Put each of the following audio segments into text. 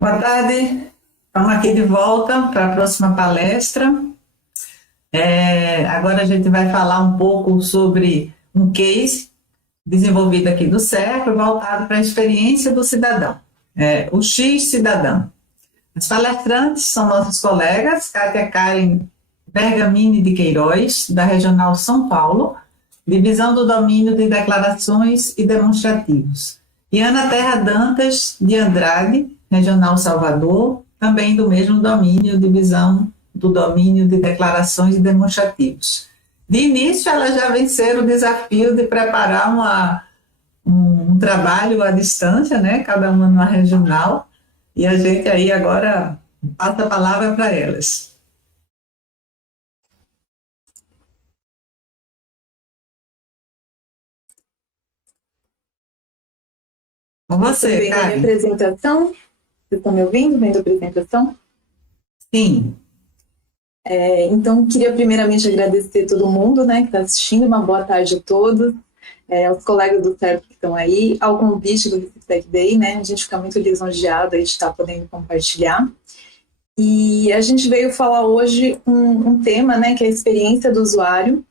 Boa tarde, estamos aqui de volta para a próxima palestra. Agora a gente vai falar um pouco sobre um case desenvolvido aqui do CERP, voltado para a experiência do cidadão, o X Cidadão. As palestrantes são nossos colegas, Kátia Karen Bergamini de Queiroz, da Regional São Paulo, Divisão do Domínio de Declarações e Demonstrativos, e Ana Terra Dantas de Andrade, Regional Salvador, também do mesmo domínio, Divisão do Domínio de Declarações e Demonstrativos. De início, elas já venceram o desafio de preparar um trabalho à distância, né? Cada uma numa regional, e a gente aí agora passa a palavra para elas. Com você, Karen. Minha apresentação. Vocês estão me ouvindo? Vendo a apresentação? Sim. Então, queria primeiramente agradecer a todo mundo, né, que está assistindo. Uma boa tarde a todos, aos colegas do CERP que estão aí, ao convite do Recife Tech Day, né? A gente fica muito lisonjeado de estar podendo compartilhar. E a gente veio falar hoje um tema, né, que é a experiência do usuário,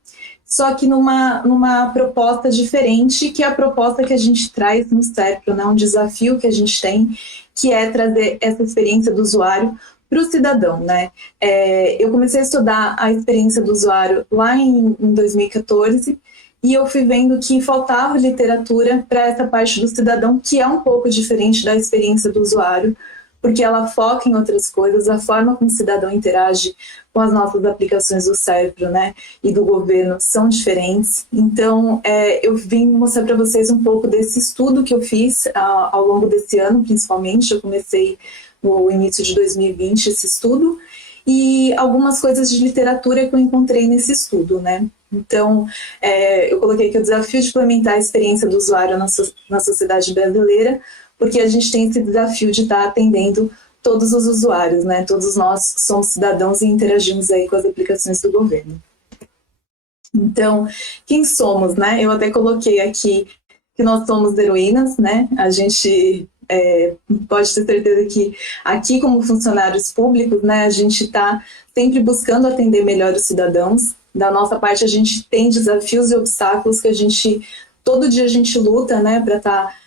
só que numa proposta diferente, que é a proposta que a gente traz no CERP, né, um desafio que a gente tem, que é trazer essa experiência do usuário para o cidadão, né? Eu comecei a estudar a experiência do usuário lá em 2014, e eu fui vendo que faltava literatura para essa parte do cidadão, que é um pouco diferente da experiência do usuário, porque ela foca em outras coisas, a forma como o cidadão interage com as nossas aplicações do CERP, né, e do governo são diferentes. Então, eu vim mostrar para vocês um pouco desse estudo que eu fiz ao longo desse ano, principalmente. Eu comecei no início de 2020 esse estudo, e algumas coisas de literatura que eu encontrei nesse estudo, né. Então, eu coloquei que o desafio de implementar a experiência do usuário na sociedade brasileira, porque a gente tem esse desafio de estar atendendo todos os usuários, né? Todos nós somos cidadãos e interagimos aí com as aplicações do governo. Então, quem somos, né? Eu até coloquei aqui que nós somos heroínas, né? A gente pode ter certeza que aqui, como funcionários públicos, né, a gente está sempre buscando atender melhor os cidadãos. Da nossa parte, a gente tem desafios e obstáculos que todo dia a gente luta, né, para estar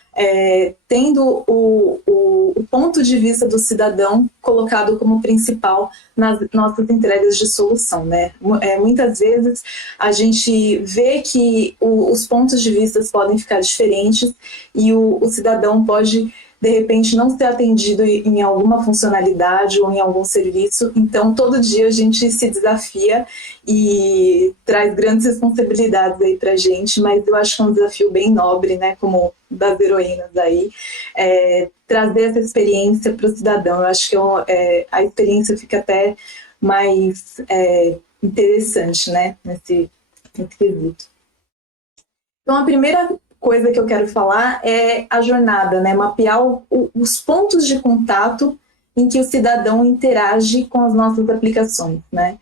tendo o ponto de vista do cidadão colocado como principal nas nossas entregas de solução, né? Muitas vezes a gente vê que os pontos de vista podem ficar diferentes e o cidadão pode, de repente, não ser atendido em alguma funcionalidade ou em algum serviço. Então, todo dia a gente se desafia e traz grandes responsabilidades aí pra gente, mas eu acho que é um desafio bem nobre, né, como das heroínas aí, trazer essa experiência para o cidadão. Eu acho que a experiência fica até mais interessante, né, nesse quesito. Então, a primeira coisa que eu quero falar é a jornada, né? Mapear os pontos de contato em que o cidadão interage com as nossas aplicações, né?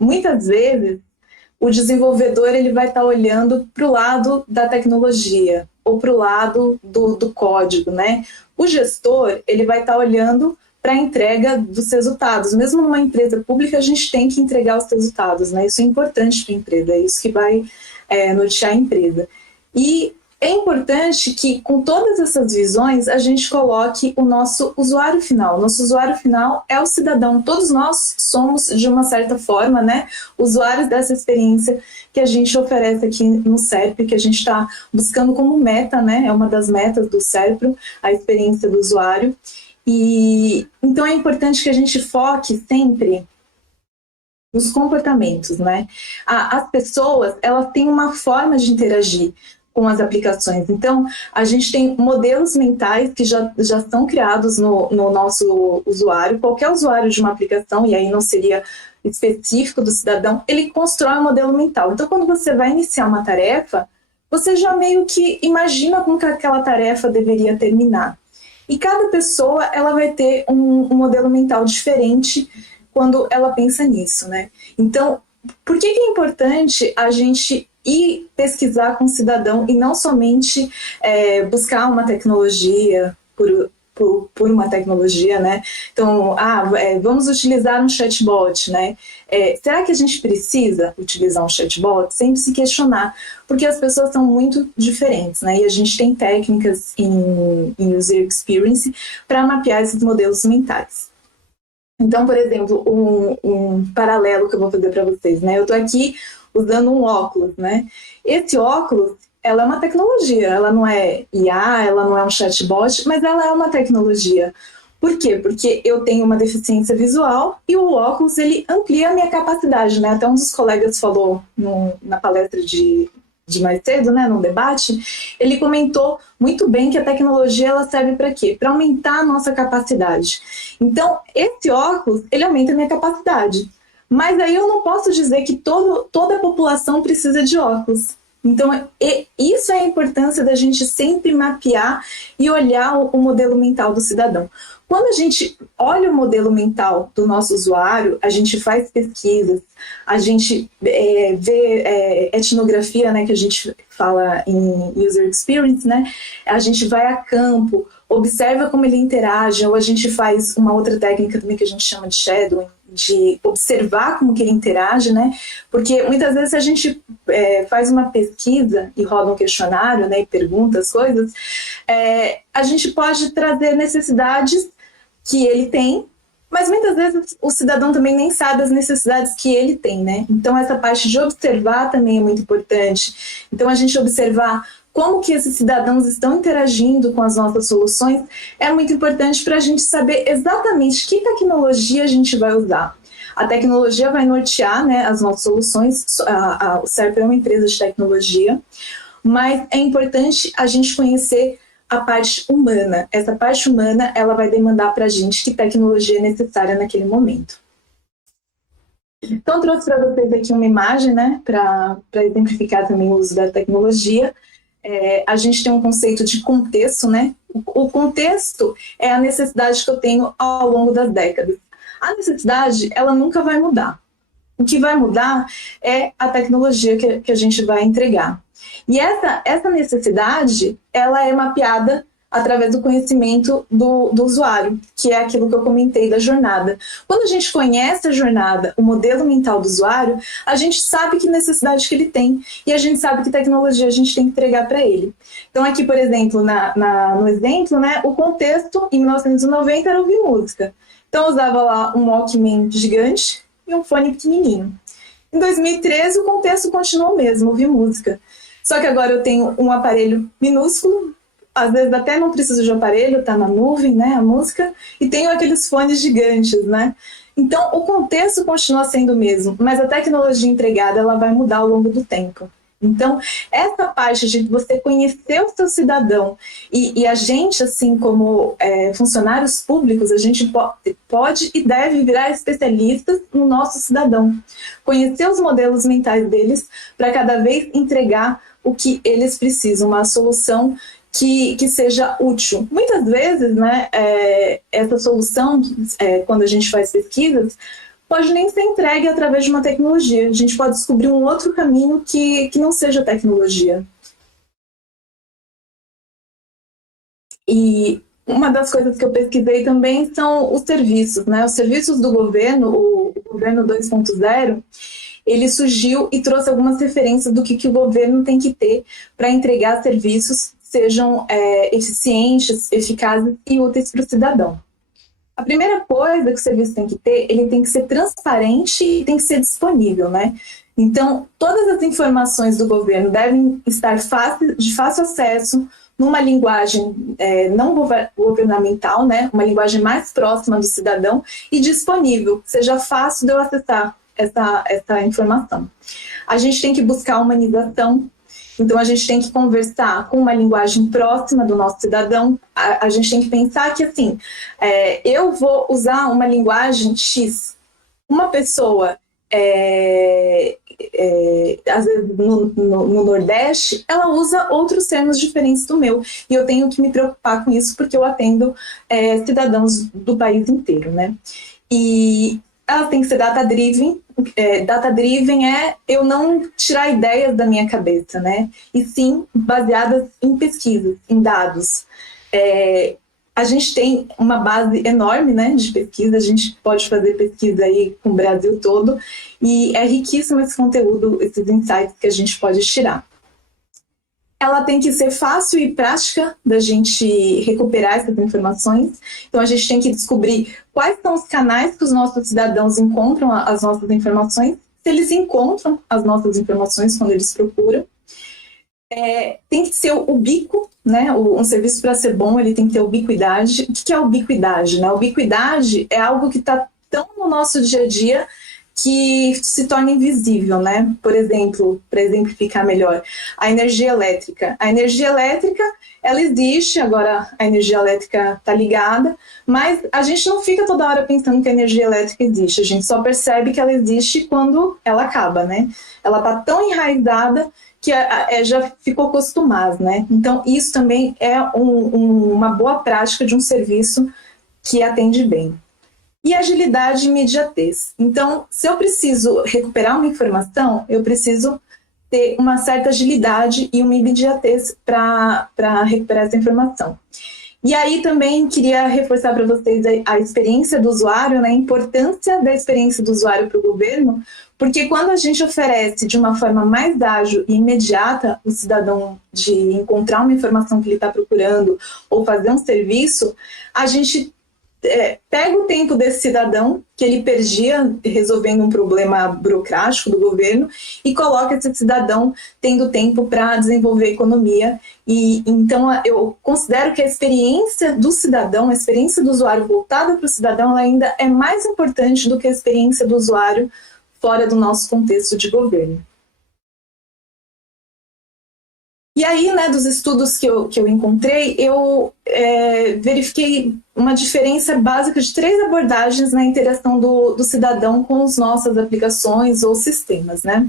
Muitas vezes, o desenvolvedor ele vai estar olhando para o lado da tecnologia ou para o lado do código, né? O gestor ele vai estar olhando para a entrega dos resultados. Mesmo numa empresa pública, a gente tem que entregar os resultados, né? Isso é importante para a empresa, é isso que vai nortear a empresa. E é importante que, com todas essas visões, a gente coloque o nosso usuário final. O nosso usuário final é o cidadão. Todos nós somos, de uma certa forma, né, usuários dessa experiência que a gente oferece aqui no CERP, que a gente está buscando como meta, né, é uma das metas do CERP, a experiência do usuário. E então é importante que a gente foque sempre nos comportamentos, né? As pessoas, elas têm uma forma de interagir com as aplicações. Então, a gente tem modelos mentais que já são criados no nosso usuário. Qualquer usuário de uma aplicação, e aí não seria específico do cidadão, ele constrói um modelo mental. Então, quando você vai iniciar uma tarefa, você já meio que imagina como que aquela tarefa deveria terminar. E cada pessoa, ela vai ter um modelo mental diferente quando ela pensa nisso, né? Então, por que é importante a gente ir pesquisar com o cidadão e não somente buscar uma tecnologia por uma tecnologia, né? Então, vamos utilizar um chatbot, né? Será que a gente precisa utilizar um chatbot? Sempre se questionar, porque as pessoas são muito diferentes, né? E a gente tem técnicas em user experience para mapear esses modelos mentais. Então, por exemplo, um paralelo que eu vou fazer para vocês, né? Eu estou aqui usando um óculos, né? Esse óculos, ela é uma tecnologia, ela não é IA, ela não é um chatbot, mas ela é uma tecnologia. Por quê? Porque eu tenho uma deficiência visual e o óculos, ele amplia a minha capacidade, né? Até um dos colegas falou na palestra de mais cedo, né, no debate, ele comentou muito bem que a tecnologia ela serve para quê? Para aumentar a nossa capacidade. Então, esse óculos, ele aumenta a minha capacidade. Mas aí eu não posso dizer que toda a população precisa de óculos. Então, isso é a importância da gente sempre mapear e olhar o modelo mental do cidadão. Quando a gente olha o modelo mental do nosso usuário, a gente faz pesquisas, a gente vê etnografia, né, que a gente fala em user experience, né? A gente vai a campo, observa como ele interage, ou a gente faz uma outra técnica também que a gente chama de shadowing, de observar como que ele interage, né? Porque muitas vezes a gente faz uma pesquisa e roda um questionário, né, e pergunta as coisas, a gente pode trazer necessidades que ele tem, mas muitas vezes o cidadão também nem sabe as necessidades que ele tem, né? Então essa parte de observar também é muito importante. Então a gente observar como que esses cidadãos estão interagindo com as nossas soluções é muito importante para a gente saber exatamente que tecnologia a gente vai usar. A tecnologia vai nortear, né, as nossas soluções, o CERP é uma empresa de tecnologia, mas é importante a gente conhecer a parte humana. Essa parte humana, ela vai demandar para a gente que tecnologia é necessária naquele momento. Então, trouxe para vocês aqui uma imagem, né, para exemplificar também o uso da tecnologia. A gente tem um conceito de contexto, né? O contexto é a necessidade que eu tenho ao longo das décadas. A necessidade, ela nunca vai mudar. O que vai mudar é a tecnologia que a gente vai entregar. E essa necessidade, ela é mapeada através do conhecimento do usuário, que é aquilo que eu comentei da jornada. Quando a gente conhece a jornada, o modelo mental do usuário, a gente sabe que necessidade que ele tem e a gente sabe que tecnologia a gente tem que entregar para ele. Então aqui, por exemplo, no exemplo, né, o contexto em 1990 era ouvir música. Então eu usava lá um Walkman gigante e um fone pequenininho. Em 2013 o contexto continuou o mesmo, ouvir música. Só que agora eu tenho um aparelho minúsculo, às vezes até não preciso de aparelho, está na nuvem, né, a música, e tenho aqueles fones gigantes, né? Então, o contexto continua sendo o mesmo, mas a tecnologia empregada, ela vai mudar ao longo do tempo. Então, essa parte de você conhecer o seu cidadão e a gente, assim como funcionários públicos, a gente pode e deve virar especialistas no nosso cidadão. Conhecer os modelos mentais deles para cada vez entregar o que eles precisam, uma solução que seja útil. Muitas vezes, né, essa solução, quando a gente faz pesquisas, pode nem ser entregue através de uma tecnologia. A gente pode descobrir um outro caminho que não seja tecnologia. E uma das coisas que eu pesquisei também são os serviços, né? Os serviços do governo, o governo 2.0, ele surgiu e trouxe algumas referências do que o governo tem que ter para entregar serviços que sejam eficientes, eficazes e úteis para o cidadão. A primeira coisa que o serviço tem que ter, ele tem que ser transparente e tem que ser disponível, né? Então, todas as informações do governo devem estar de fácil acesso, numa linguagem não governamental, né? Uma linguagem mais próxima do cidadão e disponível, seja fácil de eu acessar essa informação. A gente tem que buscar a humanização. Então, a gente tem que conversar com uma linguagem próxima do nosso cidadão. A gente tem que pensar que, assim, eu vou usar uma linguagem X. Uma pessoa, às vezes no Nordeste, ela usa outros termos diferentes do meu. E eu tenho que me preocupar com isso porque eu atendo cidadãos do país inteiro, né? E ela tem que ser data-driven. Data-driven é eu não tirar ideias da minha cabeça, né? E sim baseadas em pesquisas, em dados. a gente tem uma base enorme, né, de pesquisa, a gente pode fazer pesquisa aí com o Brasil todo, e é riquíssimo esse conteúdo, esses insights que a gente pode tirar. Ela tem que ser fácil e prática da gente recuperar essas informações, então a gente tem que descobrir quais são os canais que os nossos cidadãos encontram as nossas informações, se eles encontram as nossas informações quando eles procuram. Tem que ser ubíquo, né? Um serviço, para ser bom, ele tem que ter ubiquidade. O que é ubiquidade, né? Ubiquidade é algo que está tão no nosso dia a dia que se torna invisível, né? Por exemplo, para exemplificar melhor, a energia elétrica. A energia elétrica, ela existe, agora a energia elétrica está ligada, mas a gente não fica toda hora pensando que a energia elétrica existe, a gente só percebe que ela existe quando ela acaba, né? Ela está tão enraizada que já ficou acostumado, né? Então, isso também é uma boa prática de um serviço que atende bem. E agilidade e imediatez. Então, se eu preciso recuperar uma informação, eu preciso ter uma certa agilidade e uma imediatez para recuperar essa informação. E aí também queria reforçar para vocês a experiência do usuário, né, a importância da experiência do usuário para o governo, porque quando a gente oferece de uma forma mais ágil e imediata o cidadão de encontrar uma informação que ele está procurando ou fazer um serviço, a gente pega o tempo desse cidadão que ele perdia resolvendo um problema burocrático do governo e coloca esse cidadão tendo tempo para desenvolver a economia. E então eu considero que a experiência do cidadão, a experiência do usuário voltada para o cidadão, ela ainda é mais importante do que a experiência do usuário fora do nosso contexto de governo. E aí, né, dos estudos que eu encontrei, eu verifiquei uma diferença básica de 3 abordagens na interação do cidadão com as nossas aplicações ou sistemas, né?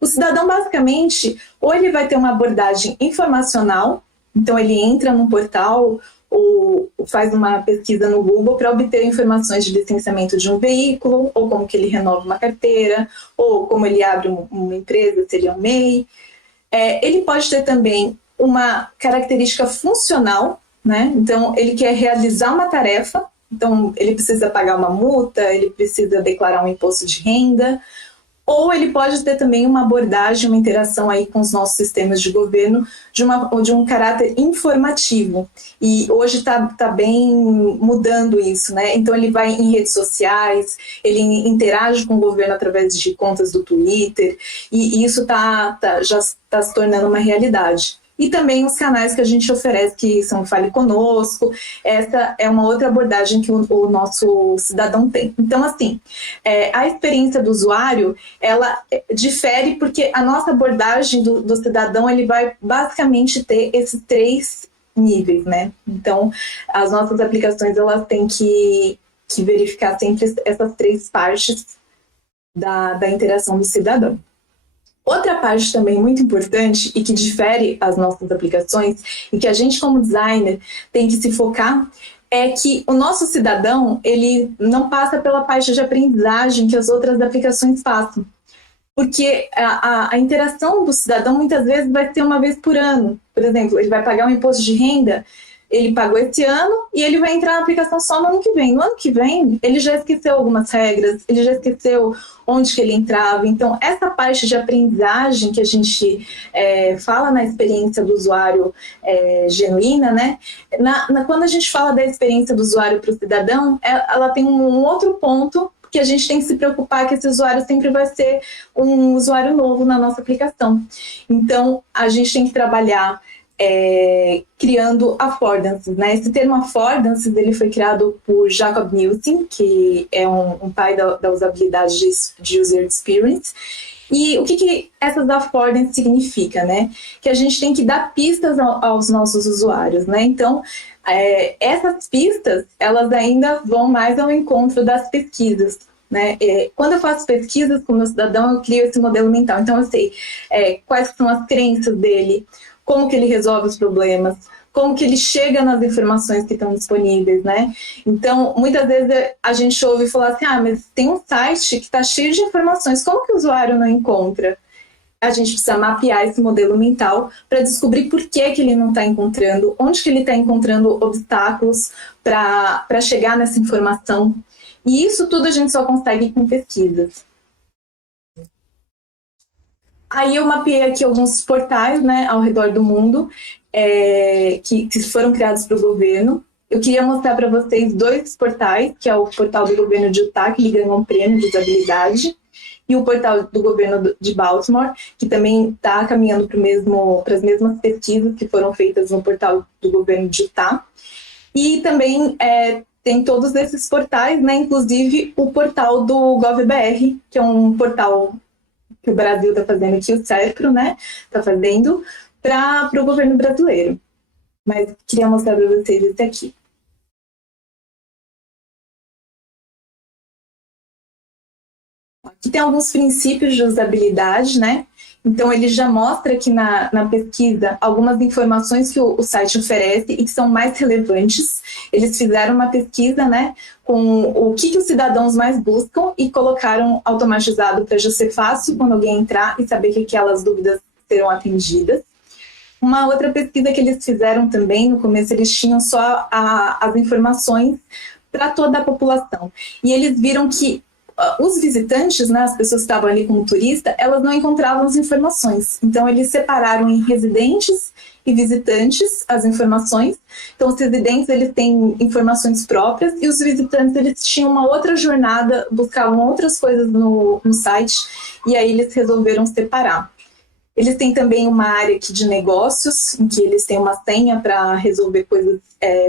O cidadão, basicamente, ou ele vai ter uma abordagem informacional, então ele entra num portal ou faz uma pesquisa no Google para obter informações de licenciamento de um veículo, ou como que ele renova uma carteira, ou como ele abre uma empresa, seria um MEI. Ele pode ter também uma característica funcional, né? Então, ele quer realizar uma tarefa, então ele precisa pagar uma multa, ele precisa declarar um imposto de renda, ou ele pode ter também uma abordagem, uma interação aí com os nossos sistemas de governo de um caráter informativo. E hoje está bem mudando isso, né? Então ele vai em redes sociais, ele interage com o governo através de contas do Twitter, e isso já está se tornando uma realidade. E também os canais que a gente oferece, que são Fale Conosco. Essa é uma outra abordagem que o nosso cidadão tem. Então, assim, a experiência do usuário, ela difere porque a nossa abordagem do cidadão, ele vai basicamente ter esses 3 níveis, né? Então, as nossas aplicações, elas têm que verificar sempre essas 3 partes da interação do cidadão. Outra parte também muito importante e que difere as nossas aplicações e que a gente como designer tem que se focar é que o nosso cidadão, ele não passa pela parte de aprendizagem que as outras aplicações passam. Porque a interação do cidadão muitas vezes vai ser uma vez por ano. Por exemplo, ele vai pagar um imposto de renda, ele pagou esse ano e ele vai entrar na aplicação só no ano que vem. No ano que vem, ele já esqueceu algumas regras, ele já esqueceu onde que ele entrava. Então, essa parte de aprendizagem que a gente fala na experiência do usuário genuína, né? Quando a gente fala da experiência do usuário para o cidadão, ela tem um outro ponto que a gente tem que se preocupar que esse usuário sempre vai ser um usuário novo na nossa aplicação. Então, a gente tem que trabalhar criando affordances, né? Esse termo affordances, ele foi criado por Jacob Nielsen, que é um pai da usabilidade de user experience. E o que essas affordances significa, né? Que a gente tem que dar pistas aos nossos usuários, né? Então, essas pistas, elas ainda vão mais ao encontro das pesquisas, né? Quando eu faço pesquisas com o meu cidadão, eu crio esse modelo mental. Então, eu sei quais são as crenças dele, como que ele resolve os problemas, como que ele chega nas informações que estão disponíveis, né? Então, muitas vezes a gente ouve falar assim, mas tem um site que está cheio de informações, como que o usuário não encontra? a gente precisa mapear esse modelo mental para descobrir por que ele não está encontrando, onde que ele está encontrando obstáculos para chegar nessa informação. E isso tudo a gente só consegue com pesquisas. Aí eu mapeei aqui alguns portais, né, ao redor do mundo, que foram criados para o governo. Eu queria mostrar para vocês 2 portais, que é o portal do governo de Utah, que ele ganhou um prêmio de usabilidade, e o portal do governo de Baltimore, que também está caminhando para as mesmas pesquisas que foram feitas no portal do governo de Utah. E também tem todos esses portais, né, inclusive o portal do GovBR, que é um portal que o Brasil está fazendo aqui, o CERPRO, né, está fazendo para o governo brasileiro. Mas queria mostrar para vocês esse aqui. Aqui tem alguns princípios de usabilidade, né? Então, ele já mostra aqui na pesquisa algumas informações que o site oferece e que são mais relevantes. Eles fizeram uma pesquisa, né, com o que os cidadãos mais buscam e colocaram automatizado para já ser fácil quando alguém entrar e saber que aquelas dúvidas serão atendidas. Uma outra pesquisa que eles fizeram também, no começo eles tinham só as informações para toda a população. E eles viram que os visitantes, né, as pessoas que estavam ali como turista, elas não encontravam as informações. Então, eles separaram em residentes e visitantes as informações. Então, os residentes, eles têm informações próprias e os visitantes, eles tinham uma outra jornada, buscavam outras coisas no site e aí eles resolveram separar. Eles têm também uma área aqui de negócios, em que eles têm uma senha para resolver coisas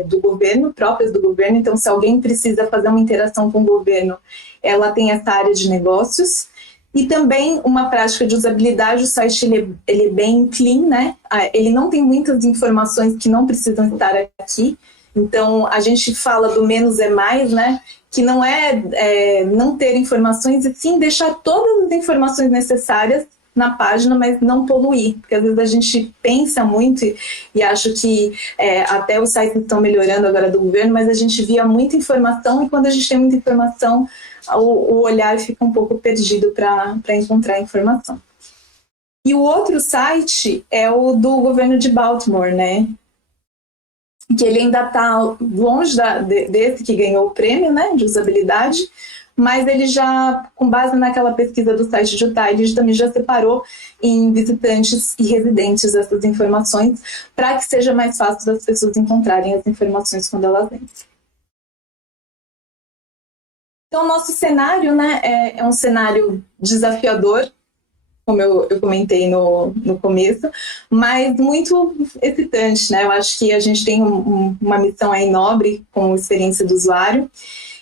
do governo, próprias do governo. Então, se alguém precisa fazer uma interação com o governo, ela tem essa área de negócios. E também uma prática de usabilidade, o site ele é bem clean, né? Ele não tem muitas informações que não precisam estar aqui. Então, a gente fala do menos é mais, né? Que não é não ter informações, e sim deixar todas as informações necessárias na página, mas não poluir, porque às vezes a gente pensa muito e acho que até os sites estão melhorando agora do governo, mas a gente via muita informação e quando a gente tem muita informação, o olhar fica um pouco perdido para encontrar informação. E o outro site é o do governo de Baltimore, né? Que ele ainda está longe desse que ganhou o prêmio, né, de usabilidade, mas ele já, com base naquela pesquisa do site de Utah, ele também já separou em visitantes e residentes essas informações para que seja mais fácil das pessoas encontrarem as informações quando elas entram. Então, o nosso cenário, né, é um cenário desafiador, como eu comentei no começo, mas muito excitante, né? Eu acho que a gente tem uma missão aí nobre com a experiência do usuário.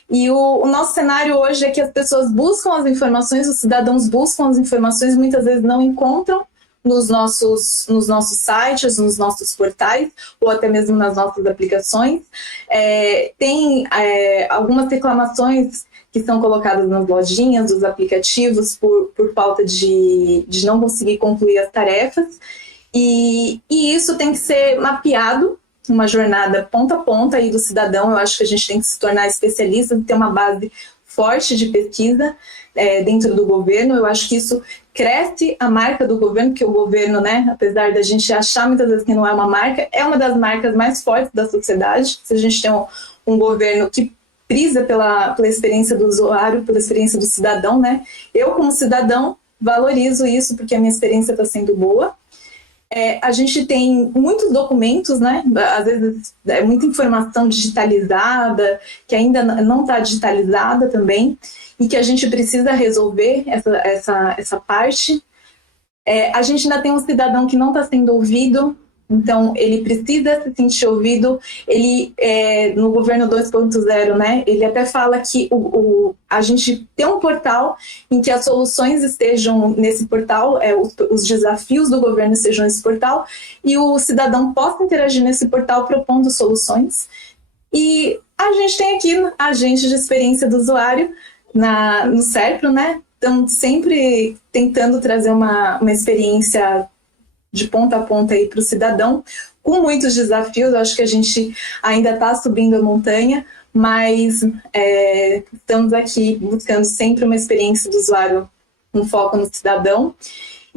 E o nosso cenário hoje é que as pessoas buscam as informações, os cidadãos buscam as informações, muitas vezes não encontram nos nossos sites, nos nossos portais, ou até mesmo nas nossas aplicações. Tem algumas reclamações que são colocadas nas lojinhas, dos aplicativos, por falta de não conseguir concluir as tarefas. E isso tem que ser mapeado, uma jornada ponta a ponta aí do cidadão. Eu acho que a gente tem que se tornar especialista e ter uma base forte de pesquisa dentro do governo. Eu acho que isso cresce a marca do governo, porque o governo, né, apesar da gente achar muitas vezes que não é uma marca, é uma das marcas mais fortes da sociedade. Se a gente tem um governo que prisa pela experiência do usuário, pela experiência do cidadão, né? Eu, como cidadão, valorizo isso porque a minha experiência está sendo boa. A gente tem muitos documentos, né? Às vezes muita informação digitalizada, que ainda não está digitalizada também, e que a gente precisa resolver essa parte. A gente ainda tem um cidadão que não está sendo ouvido, então ele precisa se sentir ouvido. Ele, no governo 2.0, né, ele até fala que a gente tem um portal em que as soluções estejam nesse portal, os desafios do governo estejam nesse portal, e o cidadão possa interagir nesse portal propondo soluções. E a gente tem aqui agente de experiência do usuário no CERPRO, né? Estamos sempre tentando trazer uma experiência de ponta a ponta aí para o cidadão, com muitos desafios. Eu acho que a gente ainda está subindo a montanha, mas estamos aqui buscando sempre uma experiência do usuário com foco no cidadão.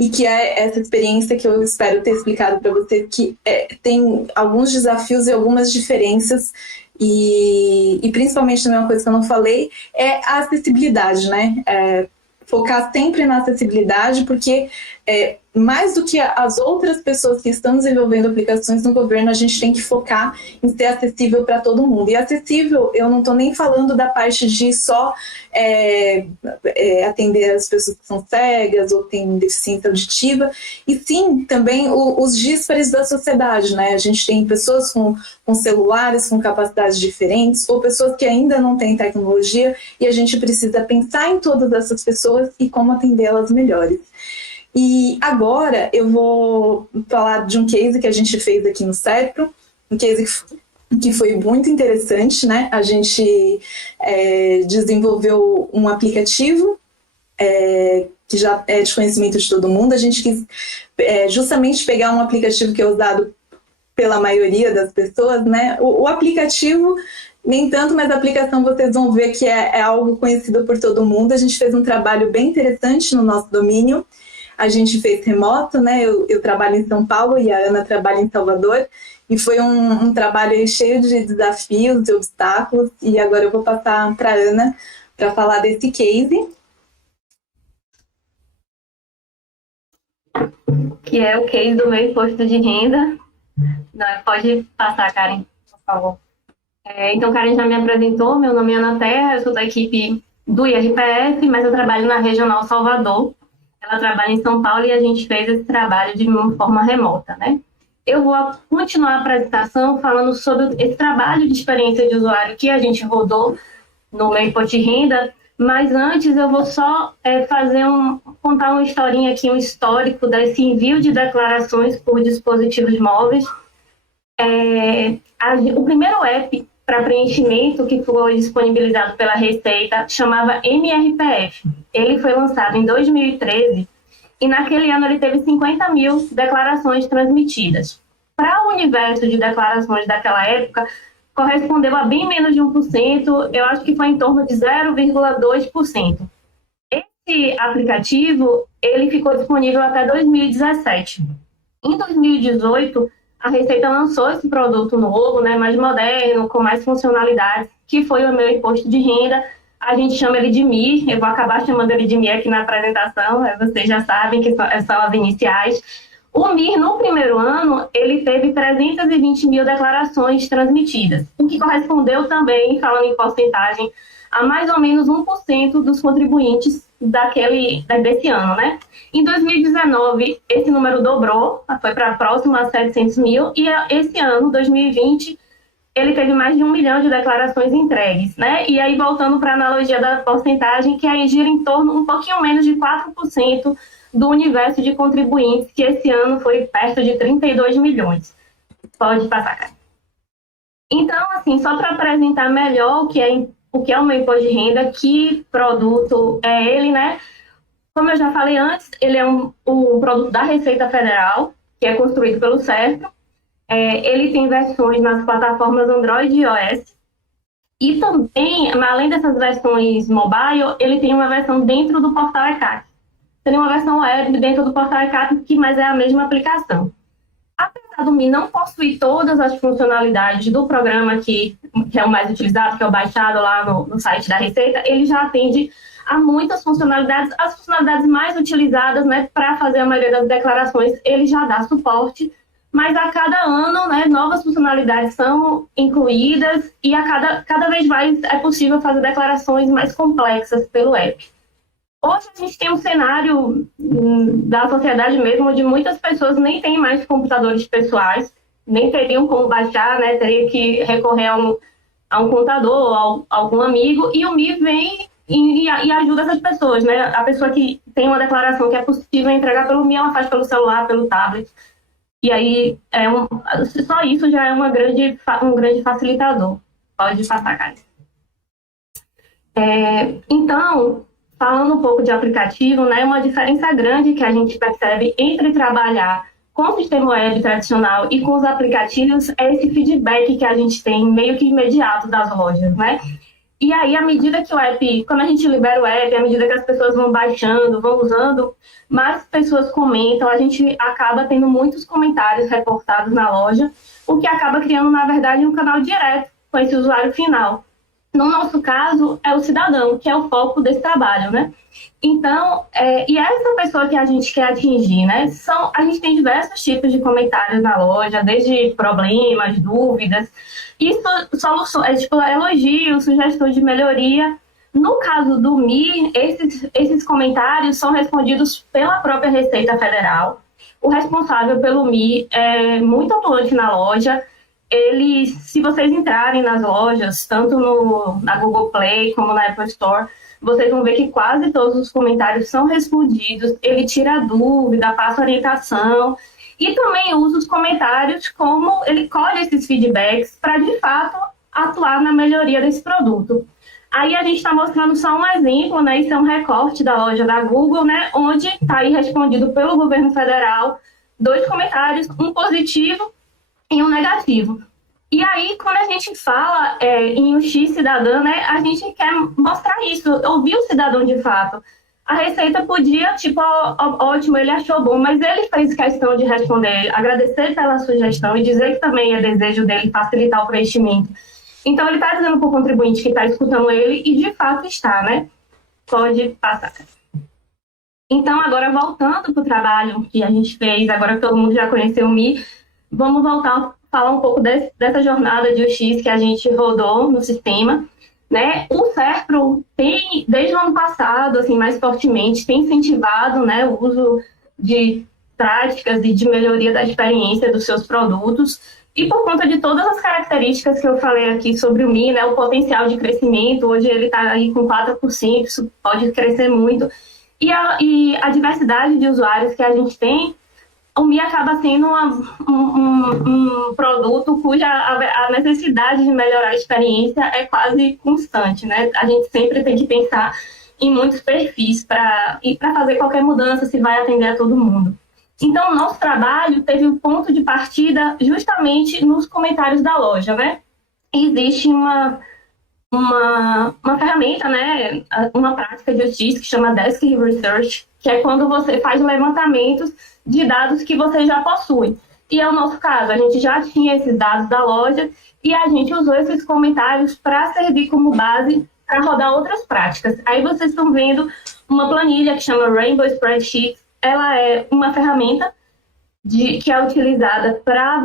e que é essa experiência que eu espero ter explicado para você, que tem alguns desafios e algumas diferenças, e principalmente também uma coisa que eu não falei, é a acessibilidade, né? Focar sempre na acessibilidade, porque mais do que as outras pessoas que estão desenvolvendo aplicações no governo, a gente tem que focar em ser acessível para todo mundo. E acessível, eu não estou nem falando da parte de só atender as pessoas que são cegas ou têm deficiência auditiva, e sim também os díspares da sociedade, né? A gente tem pessoas com celulares, com capacidades diferentes, ou pessoas que ainda não têm tecnologia, e a gente precisa pensar em todas essas pessoas e como atendê-las melhores. E agora eu vou falar de um case que a gente fez aqui no CERPRO, um case que foi muito interessante, né? A gente desenvolveu um aplicativo que já é de conhecimento de todo mundo. A gente quis justamente pegar um aplicativo que é usado pela maioria das pessoas, né? O aplicativo, nem tanto, mas a aplicação vocês vão ver que é algo conhecido por todo mundo. A gente fez um trabalho bem interessante no nosso domínio. A gente fez remoto, né? Eu trabalho em São Paulo e a Ana trabalha em Salvador. E foi um trabalho cheio de desafios e obstáculos. E agora eu vou passar para a Ana para falar desse case. Que é o case do meu imposto de renda. Não, pode passar, Karen, por favor. Então, Karen já me apresentou. Meu nome é Ana Terra, eu sou da equipe do IRPF, mas eu trabalho na Regional Salvador. Ela trabalha em São Paulo e a gente fez esse trabalho de uma forma remota, né? Eu vou continuar a apresentação falando sobre esse trabalho de experiência de usuário que a gente rodou no meu imposto de renda, mas antes eu vou só contar uma historinha aqui, um histórico desse envio de declarações por dispositivos móveis. O primeiro app para preenchimento que foi disponibilizado pela Receita chamava MRPF. Ele foi lançado em 2013 e naquele ano ele teve 50 mil declarações transmitidas. Para o universo de declarações daquela época, correspondeu a bem menos de 1%, eu acho que foi em torno de 0,2%. Esse aplicativo ele ficou disponível até 2017. Em 2018, a Receita lançou esse produto novo, né, mais moderno, com mais funcionalidades, que foi o meu imposto de renda. A gente chama ele de MIR, eu vou acabar chamando ele de MIR aqui na apresentação, vocês já sabem que são as iniciais. O MIR, no primeiro ano, ele teve 320 mil declarações transmitidas, o que correspondeu também, falando em porcentagem, a mais ou menos 1% dos contribuintes desse ano, né? Em 2019, esse número dobrou, foi para próximo a 700 mil, e esse ano, 2020, ele teve mais de 1 milhão de declarações entregues, né? E aí, voltando para a analogia da porcentagem, que aí gira em torno, um pouquinho menos de 4% do universo de contribuintes, que esse ano foi perto de 32 milhões. Pode passar, cara. Então, assim, só para apresentar melhor o que é o meu imposto de renda, que produto é ele, né? Como eu já falei antes, ele é um produto da Receita Federal, que é construído pelo CERPRO. Ele tem versões nas plataformas Android e iOS. E também, além dessas versões mobile, ele tem uma versão dentro do portal ECAC. Tem uma versão web dentro do portal ECAC, mas é a mesma aplicação. Apesar do MIR não possuir todas as funcionalidades do programa que é o mais utilizado, que é o baixado lá no site da Receita, ele já atende a muitas funcionalidades. As funcionalidades mais utilizadas, né, para fazer a maioria das declarações, ele já dá suporte, mas a cada ano, né, novas funcionalidades são incluídas e cada vez mais é possível fazer declarações mais complexas pelo app. Hoje a gente tem um cenário da sociedade mesmo, onde muitas pessoas nem têm mais computadores pessoais, nem teriam como baixar, né, teria que recorrer a um contador, a algum amigo, e o MIR vem e ajuda essas pessoas, né? A pessoa que tem uma declaração que é possível entregar pelo MIR, ela faz pelo celular, pelo tablet. E aí, só isso já é um grande facilitador. Pode passar, Caio. Então, falando um pouco de aplicativo, né, uma diferença grande que a gente percebe entre trabalhar com o sistema web tradicional e com os aplicativos é esse feedback que a gente tem meio que imediato das lojas, né? E aí, à medida que o app, quando a gente libera o app, à medida que as pessoas vão baixando, vão usando, mais pessoas comentam, a gente acaba tendo muitos comentários reportados na loja, o que acaba criando, na verdade, um canal direto com esse usuário final. No nosso caso, é o cidadão, que é o foco desse trabalho, né? Então, e essa pessoa que a gente quer atingir, né? A gente tem diversos tipos de comentários na loja, desde problemas, dúvidas, e soluções, tipo, elogios, sugestões de melhoria. No caso do Mi, esses comentários são respondidos pela própria Receita Federal. O responsável pelo Mi é muito atuante na loja. Se vocês entrarem nas lojas, tanto na Google Play como na Apple Store, vocês vão ver que quase todos os comentários são respondidos. Ele tira dúvida, passa orientação e também usa os comentários como ele colhe esses feedbacks para, de fato, atuar na melhoria desse produto. Aí a gente está mostrando só um exemplo, né? Isso é um recorte da loja da Google, né? Onde está aí respondido pelo governo federal 2 comentários, um positivo e um negativo. E aí, quando a gente fala em UX cidadã, né, a gente quer mostrar isso, ouvir o cidadão de fato. A Receita podia, tipo, ótimo, ele achou bom, mas ele fez questão de responder, agradecer pela sugestão e dizer que também é desejo dele facilitar o preenchimento. Então, ele está dizendo para o contribuinte que está escutando ele e, de fato, está, né? Pode passar. Então, agora, voltando para o trabalho que a gente fez, agora que todo mundo já conheceu o Mi, vamos voltar a falar um pouco dessa jornada de UX que a gente rodou no sistema, né? O Serpro tem, desde o ano passado, assim, mais fortemente, tem incentivado, né, o uso de práticas e de melhoria da experiência dos seus produtos, e por conta de todas as características que eu falei aqui sobre o Mi, né, o potencial de crescimento, hoje ele está aí com 4%, isso pode crescer muito, e a diversidade de usuários que a gente tem, o Mi acaba sendo um produto cuja a necessidade de melhorar a experiência é quase constante, né? A gente sempre tem que pensar em muitos perfis para fazer qualquer mudança, se vai atender a todo mundo. Então, o nosso trabalho teve um ponto de partida justamente nos comentários da loja, né? Existe uma ferramenta, né? Uma prática de UX que chama Desk Research, que é quando você faz levantamentos de dados que você já possui. E é o nosso caso, a gente já tinha esses dados da loja e a gente usou esses comentários para servir como base para rodar outras práticas. Aí vocês estão vendo uma planilha que chama Rainbow Spreadsheet. Ela é uma ferramenta que é utilizada para...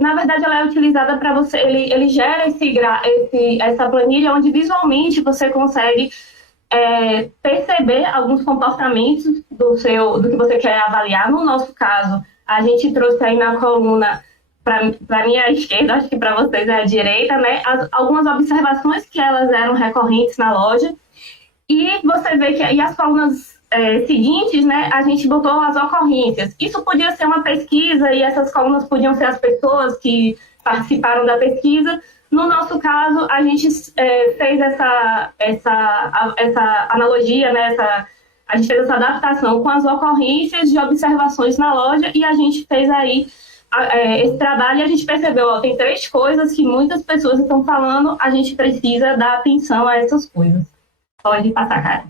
na verdade, ela é utilizada para você... Ele gera essa planilha onde visualmente você consegue perceber alguns comportamentos do que você quer avaliar. No nosso caso, a gente trouxe aí na coluna, para minha esquerda, acho que para vocês é a direita, né, algumas observações que elas eram recorrentes na loja. E você vê que as colunas seguintes, né, a gente botou as ocorrências. Isso podia ser uma pesquisa e essas colunas podiam ser as pessoas que participaram da pesquisa. No nosso caso, a gente fez essa analogia, né, a gente fez essa adaptação com as ocorrências de observações na loja e a gente fez aí esse trabalho e a gente percebeu, tem 3 coisas que muitas pessoas estão falando, a gente precisa dar atenção a essas coisas. Pode passar, cara.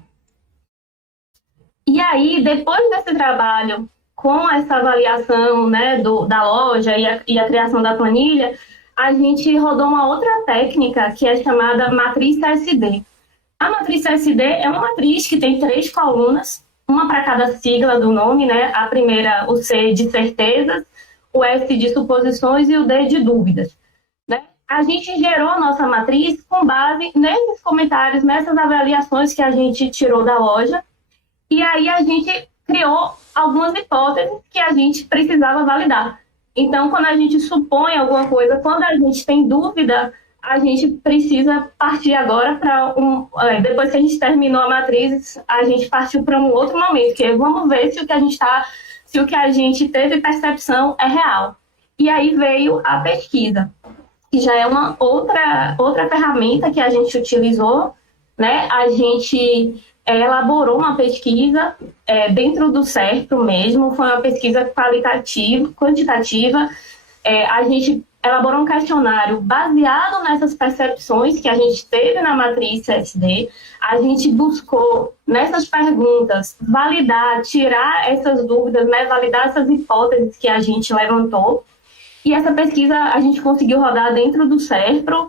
E aí, depois desse trabalho com essa avaliação, né, da loja e a criação da planilha, a gente rodou uma outra técnica que é chamada matriz CSD. A matriz CSD é uma matriz que tem 3 colunas, uma para cada sigla do nome, né? A primeira, o C de certezas, o S de suposições e o D de dúvidas, né? A gente gerou a nossa matriz com base nesses comentários, nessas avaliações que a gente tirou da loja, e aí a gente criou algumas hipóteses que a gente precisava validar. Então, quando a gente supõe alguma coisa, quando a gente tem dúvida, a gente precisa partir agora para depois que a gente terminou a matriz, a gente partiu para um outro momento, que é vamos ver se o que a gente teve percepção é real. E aí veio a pesquisa, que já é uma outra ferramenta que a gente utilizou, né? A gente elaborou uma pesquisa dentro do Serpro mesmo, foi uma pesquisa quantitativa. A gente elaborou um questionário baseado nessas percepções que a gente teve na matriz CSD. A gente buscou, nessas perguntas, validar, tirar essas dúvidas, né, validar essas hipóteses que a gente levantou. E essa pesquisa a gente conseguiu rodar dentro do SERPRO,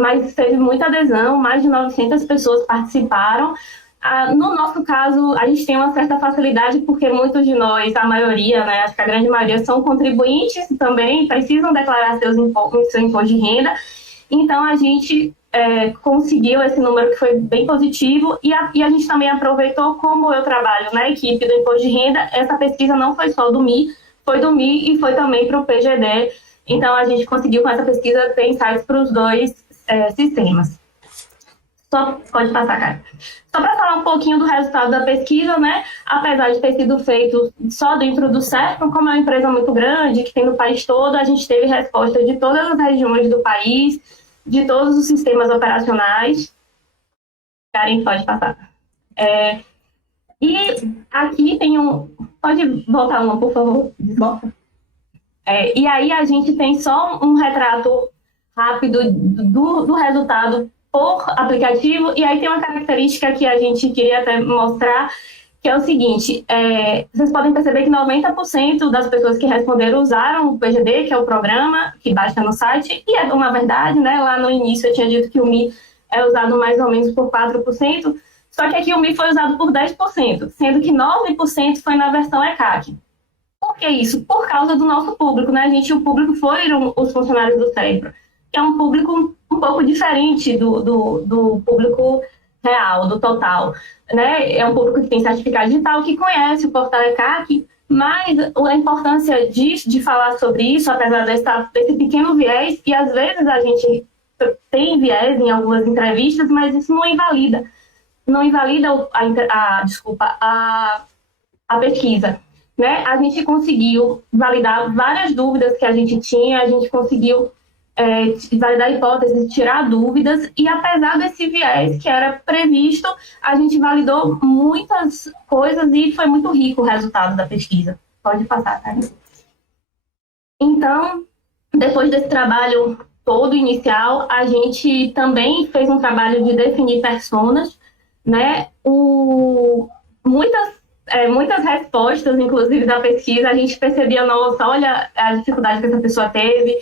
mas teve muita adesão, mais de 900 pessoas participaram. No nosso caso, a gente tem uma certa facilidade, porque muitos de nós, a maioria, né, acho que a grande maioria, são contribuintes também, precisam declarar seu imposto de renda. Então, a gente conseguiu esse número que foi bem positivo, e a gente também aproveitou, como eu trabalho na equipe do imposto de renda, essa pesquisa não foi só do MI, foi do MI e foi também para o PGD. Então, a gente conseguiu, com essa pesquisa, ter insights para os dois sistemas. Pode passar, cara. Só para falar um pouquinho do resultado da pesquisa, né? Apesar de ter sido feito só dentro do SERPRO, como é uma empresa muito grande, que tem no país todo, a gente teve resposta de todas as regiões do país, de todos os sistemas operacionais. Karen, pode passar. E aqui tem Pode voltar uma, por favor? Volta. E aí a gente tem só um retrato rápido do resultado por aplicativo, e aí tem uma característica que a gente queria até mostrar, que é o seguinte, vocês podem perceber que 90% das pessoas que responderam usaram o PGD, que é o programa que baixa no site, e é uma verdade, né? Lá no início eu tinha dito que o MI é usado mais ou menos por 4%, só que aqui o MI foi usado por 10%, sendo que 9% foi na versão ECAC. Por que isso? Por causa do nosso público, né? O público foram os funcionários do SERPRO, que é um público um pouco diferente do público real, do total, né? É um público que tem certificado digital, que conhece o portal ECAC, mas a importância de falar sobre isso, apesar desse pequeno viés, e às vezes a gente tem viés em algumas entrevistas, mas isso não invalida a pesquisa, né? A gente conseguiu validar várias dúvidas que a gente tinha, a gente conseguiu validar hipóteses, tirar dúvidas, e apesar desse viés que era previsto, a gente validou muitas coisas e foi muito rico o resultado da pesquisa. Pode passar, tá? Então, depois desse trabalho todo inicial, a gente também fez um trabalho de definir personas, né? Muitas respostas, inclusive, da pesquisa, a gente percebia, nossa, olha a dificuldade que essa pessoa teve,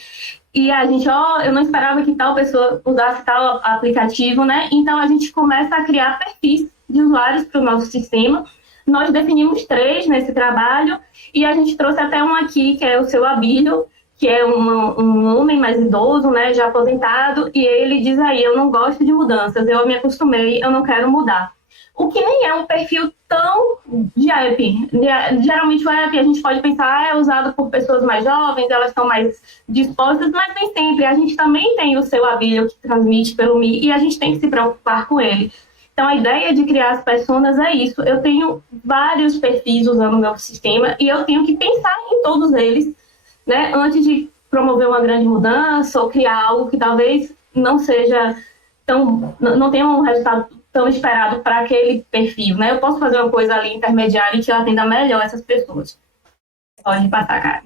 e a gente, eu não esperava que tal pessoa usasse tal aplicativo, né? Então, a gente começa a criar perfis de usuários para o nosso sistema. Nós definimos 3 nesse trabalho, e a gente trouxe até um aqui, que é o seu Abílio, que é um homem mais idoso, né, já aposentado, e ele diz aí, eu não gosto de mudanças, eu me acostumei, eu não quero mudar. O que nem é um perfil tão de app. Geralmente o app a gente pode pensar é usado por pessoas mais jovens, elas estão mais dispostas, mas nem sempre. A gente também tem o seu Abílio que transmite pelo MI e a gente tem que se preocupar com ele. Então a ideia de criar as personas é isso. Eu tenho vários perfis usando o meu sistema e eu tenho que pensar em todos eles, né, antes de promover uma grande mudança ou criar algo que talvez não tenha um resultado tão esperado para aquele perfil, né? Eu posso fazer uma coisa ali intermediária e que ela atenda melhor essas pessoas. Pode passar, cara.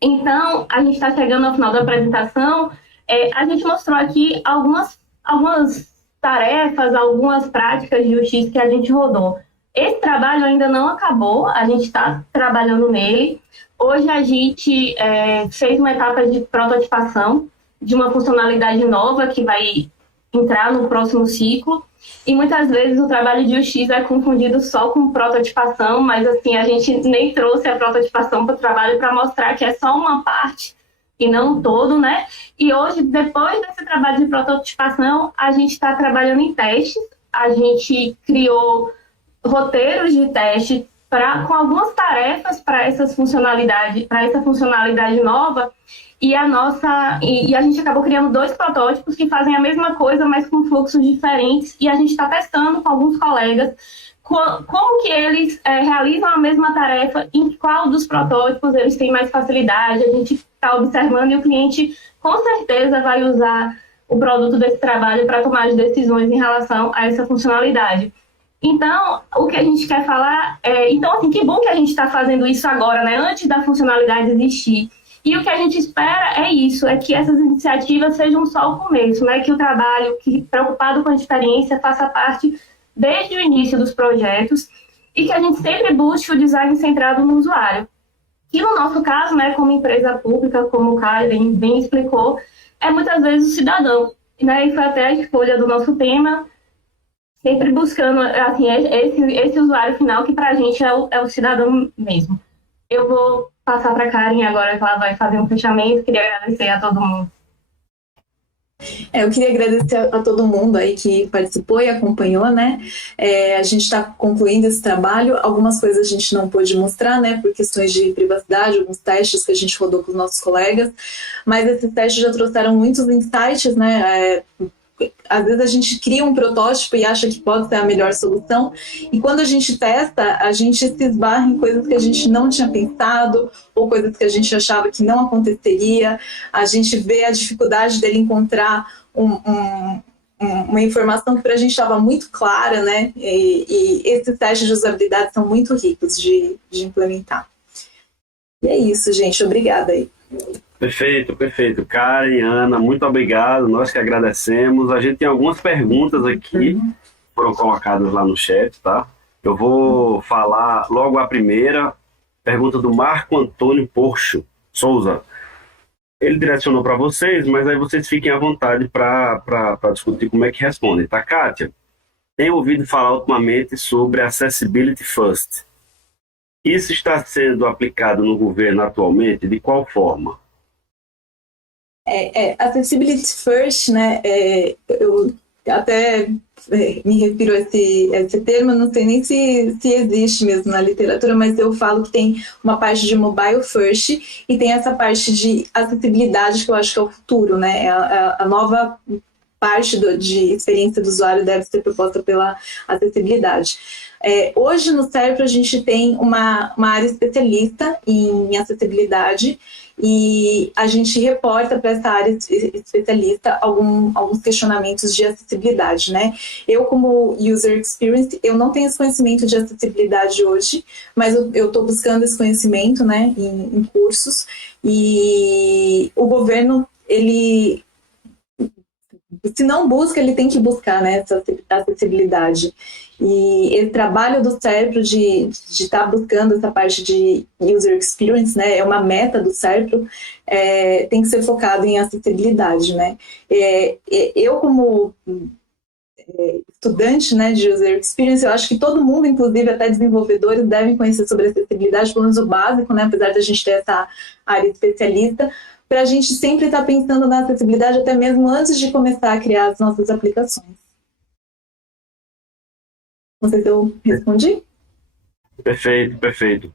Então, a gente está chegando ao final da apresentação. A gente mostrou aqui algumas tarefas, algumas práticas de UX que a gente rodou. Esse trabalho ainda não acabou, a gente está trabalhando nele. Hoje a gente fez uma etapa de prototipação de uma funcionalidade nova que vai entrar no próximo ciclo, e muitas vezes o trabalho de UX é confundido só com prototipação, mas assim, a gente nem trouxe a prototipação para o trabalho para mostrar que é só uma parte e não um todo, né? E hoje, depois desse trabalho de prototipação, a gente está trabalhando em testes, a gente criou roteiros de teste com algumas tarefas para essa funcionalidade nova, e a gente acabou criando 2 protótipos que fazem a mesma coisa, mas com fluxos diferentes, e a gente está testando com alguns colegas como que eles realizam a mesma tarefa, em qual dos protótipos eles têm mais facilidade. A gente está observando e o cliente com certeza vai usar o produto desse trabalho para tomar as decisões em relação a essa funcionalidade. Então, o que a gente quer falar então, assim, que bom que a gente está fazendo isso agora, né, antes da funcionalidade existir. E o que a gente espera é isso, é que essas iniciativas sejam só o começo, né? Que o trabalho, que preocupado com a experiência, faça parte desde o início dos projetos e que a gente sempre busque o design centrado no usuário. Que no nosso caso, né, como empresa pública, como o Caio bem explicou, é muitas vezes o cidadão. Né? E foi até a escolha do nosso tema, sempre buscando assim, esse usuário final que para a gente é o cidadão mesmo. Eu vou passar para a Karen agora que ela vai fazer um fechamento. Queria agradecer a todo mundo. Eu queria agradecer a todo mundo aí que participou e acompanhou, né? A gente está concluindo esse trabalho. Algumas coisas a gente não pôde mostrar, né? Por questões de privacidade, alguns testes que a gente rodou com os nossos colegas. Mas esses testes já trouxeram muitos insights, né? Às vezes a gente cria um protótipo e acha que pode ser a melhor solução, e quando a gente testa, a gente se esbarra em coisas que a gente não tinha pensado, ou coisas que a gente achava que não aconteceria. A gente vê a dificuldade dele encontrar uma informação que para a gente estava muito clara, né? E esses testes de usabilidade são muito ricos de implementar. E é isso, gente. Obrigada aí. Perfeito, perfeito. Karen, Ana, muito obrigado. Nós que agradecemos. A gente tem algumas perguntas aqui, foram colocadas lá no chat, tá? Eu vou falar logo a primeira. Pergunta do Marco Antônio Porcho Souza. Ele direcionou para vocês, mas aí vocês fiquem à vontade para discutir como é que respondem, tá, Kátia? Tenho ouvido falar ultimamente sobre Accessibility First. Isso está sendo aplicado no governo atualmente? De qual forma? Accessibility First, né? Eu até me refiro a esse termo, não sei nem se existe mesmo na literatura, mas eu falo que tem uma parte de mobile first e tem essa parte de acessibilidade que eu acho que é o futuro, né? A nova parte de experiência do usuário deve ser proposta pela acessibilidade. Hoje no CERPRO a gente tem uma área especialista em acessibilidade e a gente reporta para essa área especialista alguns questionamentos de acessibilidade, né? Eu, como User Experience, eu não tenho esse conhecimento de acessibilidade hoje, mas eu estou buscando esse conhecimento, né, em cursos, e o governo, ele, se não busca, ele tem que buscar, né, essa acessibilidade. E esse trabalho do CERPRO de estar buscando essa parte de user experience, né, é uma meta do CERPRO, tem que ser focado em acessibilidade, né. Eu, como estudante, né, de user experience, eu acho que todo mundo, inclusive até desenvolvedores, devem conhecer sobre acessibilidade, pelo menos o básico, né, apesar de a gente ter essa área especialista, para a gente sempre estar pensando na acessibilidade até mesmo antes de começar a criar as nossas aplicações. Não sei se eu respondi. Perfeito, perfeito.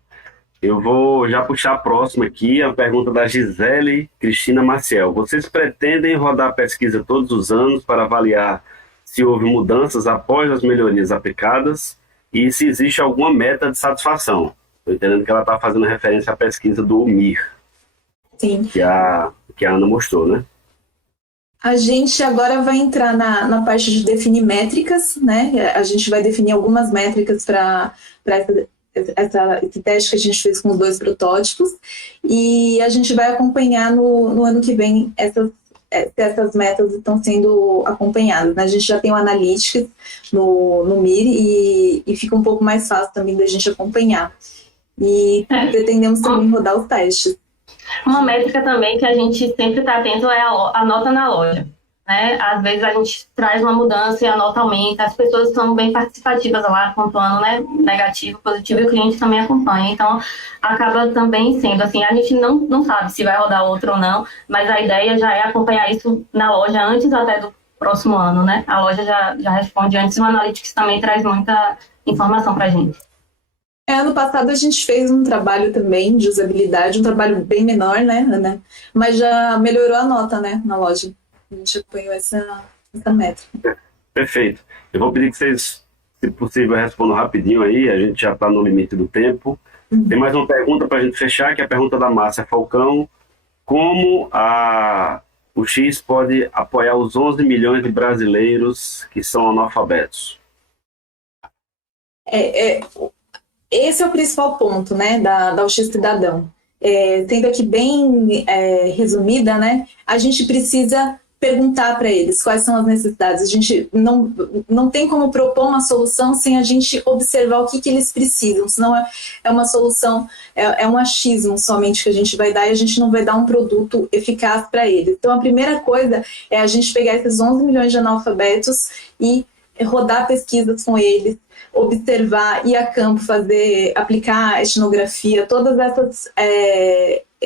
Eu vou já puxar a próxima aqui, a pergunta da Gisele Cristina Maciel. Vocês pretendem rodar a pesquisa todos os anos para avaliar se houve mudanças após as melhorias aplicadas e se existe alguma meta de satisfação? Estou entendendo que ela está fazendo referência à pesquisa do OMIR. Sim. Que a Ana mostrou, né? A gente agora vai entrar na parte de definir métricas, né? A gente vai definir algumas métricas para esse teste que a gente fez com os 2 protótipos, e a gente vai acompanhar no ano que vem essas metas estão sendo acompanhadas, né? A gente já tem o Analytics no MIR e fica um pouco mais fácil também da gente acompanhar. E pretendemos também rodar os testes. Uma métrica também que a gente sempre está atento é a nota na loja, né? Às vezes a gente traz uma mudança e a nota aumenta, as pessoas são bem participativas lá, pontuando, né, negativo, positivo, e o cliente também acompanha. Então, acaba também sendo assim, a gente não sabe se vai rodar outro ou não, mas a ideia já é acompanhar isso na loja antes até do próximo ano, né? A loja já responde antes, o Analytics também traz muita informação para a gente. Ano passado a gente fez um trabalho também de usabilidade, um trabalho bem menor, né, Ana? Mas já melhorou a nota, né, na loja. A gente acompanhou essa métrica. Perfeito. Eu vou pedir que vocês, se possível, respondam rapidinho aí, a gente já está no limite do tempo. Tem mais uma pergunta para a gente fechar, que é a pergunta da Márcia Falcão. Como o X pode apoiar os 11 milhões de brasileiros que são analfabetos? Esse é o principal ponto, né, da UX Cidadão. sendo aqui bem resumida, né, a gente precisa perguntar para eles quais são as necessidades. A gente não tem como propor uma solução sem a gente observar o que eles precisam, senão é uma solução, é um achismo somente que a gente vai dar e a gente não vai dar um produto eficaz para eles. Então, a primeira coisa é a gente pegar esses 11 milhões de analfabetos e rodar pesquisas com eles, observar, ir a campo, aplicar etnografia, todas essas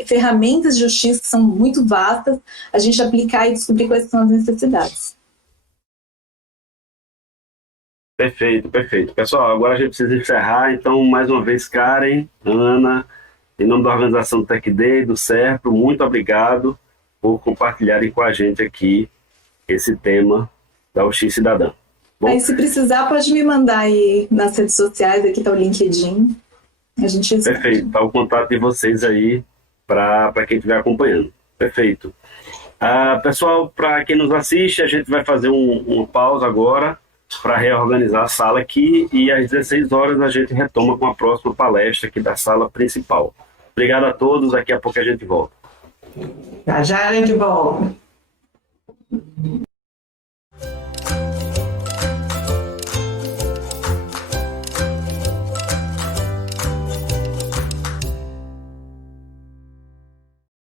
ferramentas de justiça que são muito vastas, a gente aplicar e descobrir quais são as necessidades. Perfeito, perfeito. Pessoal, agora a gente precisa encerrar, então, mais uma vez, Karen, Ana, em nome da organização do Tech Day, do SERPRO, muito obrigado por compartilharem com a gente aqui esse tema da UX Cidadã. Bom, aí, se precisar, pode me mandar aí nas redes sociais, aqui está o LinkedIn. A gente responde. Perfeito, está o contato de vocês aí para quem estiver acompanhando. Perfeito. Pessoal, para quem nos assiste, a gente vai fazer uma pausa agora para reorganizar a sala aqui e às 16 horas a gente retoma com a próxima palestra aqui da sala principal. Obrigado a todos, daqui a pouco a gente volta. Já a gente volta.